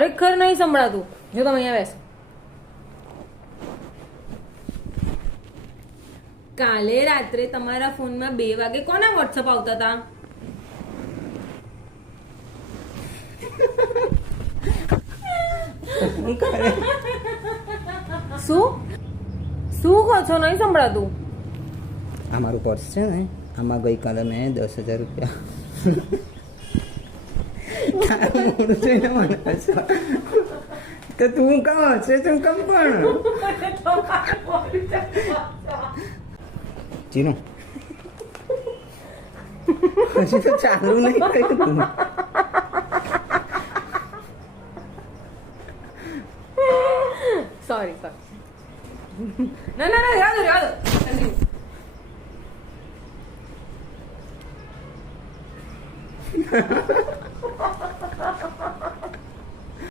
ખરેખર નહીં સંભળાતું. જો તમે અહીંયા બેસો. કાલે રાત્રે તમારા ફોનમાં 2 વાગે કોના વોટ્સઅપ આવતા હતા? શું શું કહો છો? નહીં સંભળાતું. આ મારું પર્સ છે ને, આમાં ગઈકાલે મેં 10,000 રૂપિયા તો તું કહો છે તું કમ પણ ચીનું હજી તો ચાલુ નહીં કર્યું તું. સોરી ના ના ના યાદ યાદ